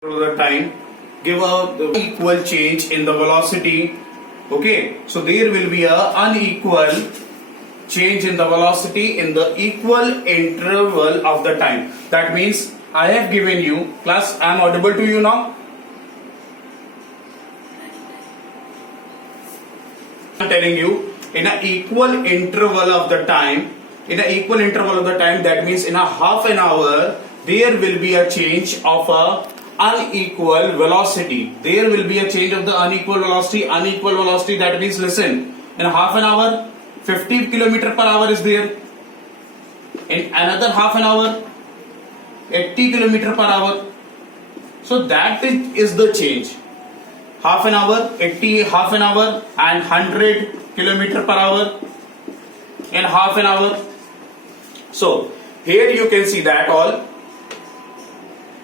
the time, give a equal change in the velocity. Okay, so there will be a unequal change in the velocity in the equal interval of the time. That means I have given you, class, I am audible to you now? I am telling you in an equal interval of the time, that means in a half an hour, there will be a change of a unequal velocity. There will be a change of the unequal velocity. That means, listen, in a half an hour, 50 km per hour is there. In another half an hour, 80 km per hour. So that is the change. Half an hour, 80, half an hour, and 100 km per hour in half an hour. So here you can see that all.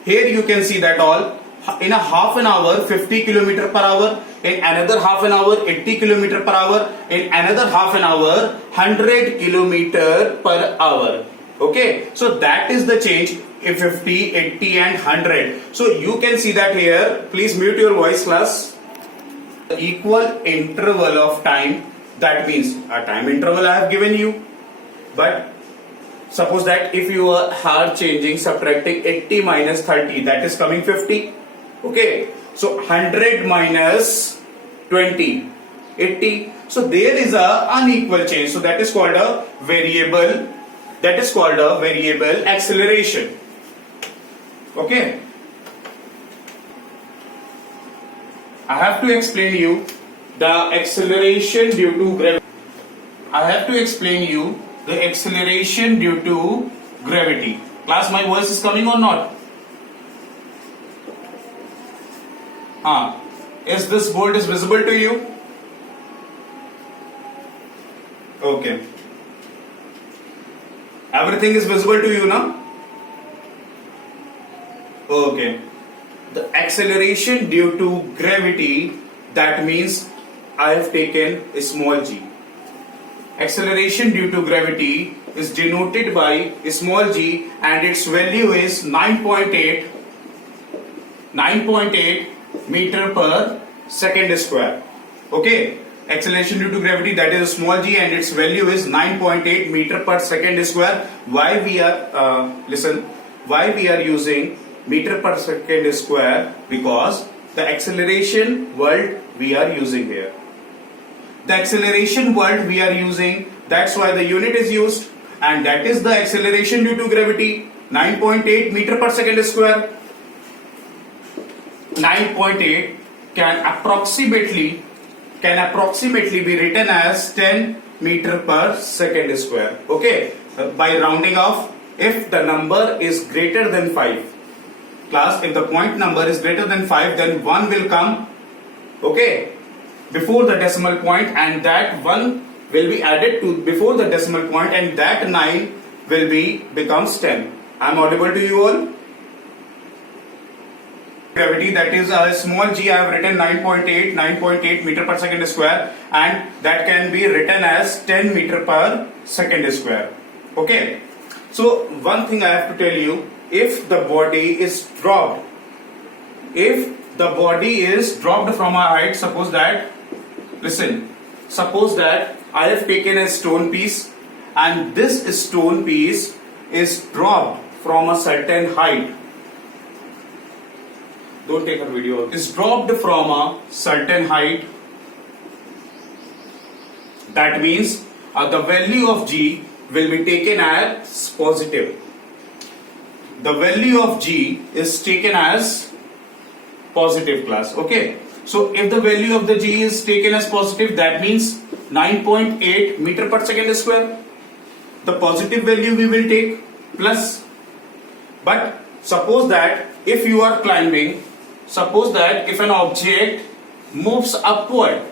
In a half an hour, 50 km per hour. In another half an hour, 80 km per hour. In another half an hour, 100 km per hour. Okay, so that is the change in 50, 80 and 100. So you can see that here. Please mute your voice, class. The equal interval of time, that means a time interval I have given you. But suppose that if you are changing, subtracting 80 minus 30, that is coming 50. Okay, so 100 minus 20, 80. So there is a unequal change. So that is called a variable. Acceleration. Okay. I have to explain you the acceleration due to gravity. Class, my voice is coming or not? Is this board is visible to you? Okay. Everything is visible to you now? Okay. The acceleration due to gravity, that means I have taken a small g. Acceleration due to gravity is denoted by a small g and its value is 9.8 meter per second square. Okay, acceleration due to gravity, that is a small g and its value is 9.8 meter per second square. Why we are using meter per second square? Because the acceleration word we are using here. That's why the unit is used, and that is the acceleration due to gravity, 9.8 meter per second square. 9.8 can approximately be written as 10 meter per second square. Okay, by rounding off, if the number is greater than 5, class, if the point number is greater than 5, then 1 will come, okay, before the decimal point, and that 1 will be added to before the decimal point, and that 9 will becomes 10. I am audible to you all? Gravity, that is a small g, I have written 9.8 meter per second square, and that can be written as 10 meter per second square. Okay, so one thing I have to tell you, if the body is dropped from a height, suppose that I have taken a stone piece, and this stone piece is dropped from a certain height. Don't take a video. Is dropped from a certain height. That means the value of g will be taken as positive. The value of g is taken as positive, class. Okay. So if the value of the g is taken as positive, that means 9.8 meter per second square. The positive value we will take plus. But suppose that if you are climbing, if an object moves upward,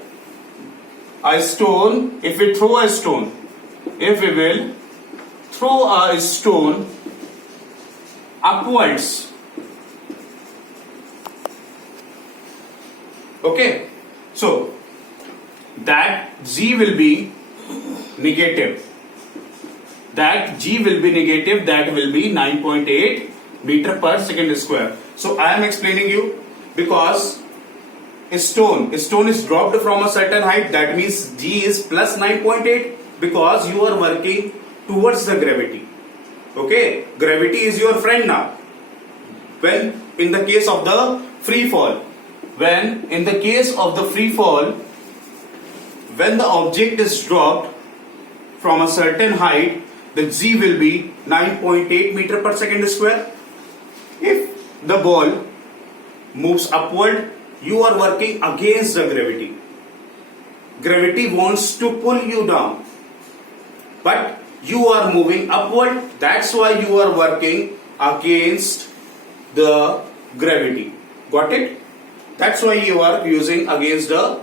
if we will throw a stone upwards, okay, so that g will be negative. That will be 9.8 meter per second square. So I am explaining you because a stone is dropped from a certain height. That means G is plus 9.8 because you are working towards the gravity. Okay, gravity is your friend now. When in the case of the free fall, when the object is dropped from a certain height, the G will be 9.8 meter per second square. If the ball moves upward, you are working against the gravity. Gravity wants to pull you down, but you are moving upward. That's why you are working against the gravity. Got it? That's why you are using against the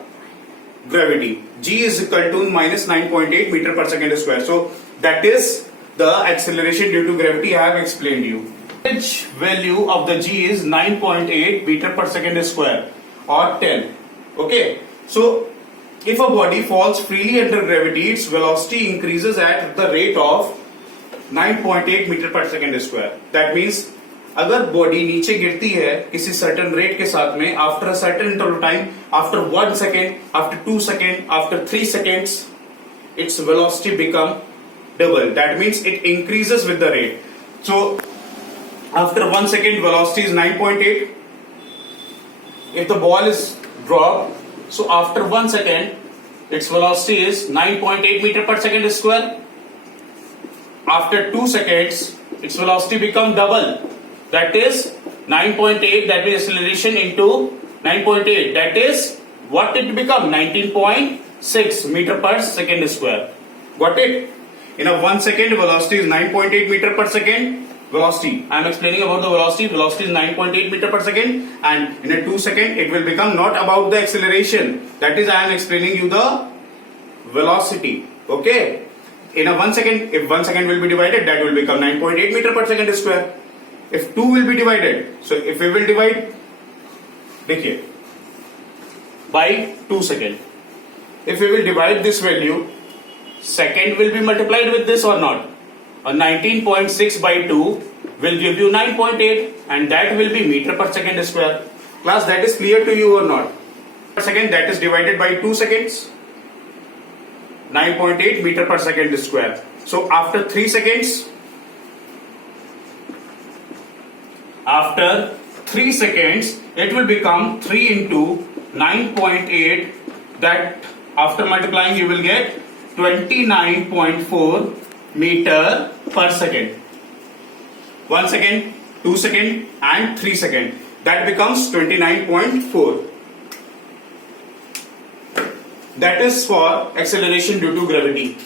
gravity. G is equal to minus 9.8 meter per second square. So that is the acceleration due to gravity I have explained you. Average value of the G is 9.8 meter per second square or 10. Okay. So if a body falls freely under gravity, its velocity increases at the rate of 9.8 meter per second square. That means अगर body नीचे गिरती है किसी certain rate के साथ में, after a certain interval time, after 1 second, after 2 second, after 3 seconds, its velocity become double. That means it increases with the rate. So after 1 second velocity is 9.8. If the ball is dropped, so after 1 second its velocity is 9.8 meter per second square. After 2 seconds its velocity become double. That is 9.8, that is acceleration into 9.8. That is what it become, 19.6 meter per second square. Got it? In a 1 second velocity is 9.8 meter per second. Velocity, I am explaining about the velocity. Velocity is 9.8 meter per second, and in a 2 second it will become not about the acceleration. That is, I am explaining you the velocity. Okay? In a 1 second, if 1 second will be divided, that will become 9.8 meter per second square. If 2 will be divided, so if we will divide, देखिए, by 2 second. If we will divide this value, second will be multiplied with this or not? 19.6 by 2 will give you 9.8, and that will be meter per second square. Class, that is clear to you or not? Per second, that is divided by 2 seconds. 9.8 meter per second square. So after 3 seconds, it will become 3 into 9.8. That after multiplying you will get 29.4 meter per second. 1 second, 2 second and 3 second. That becomes 29.4. That is for acceleration due to gravity.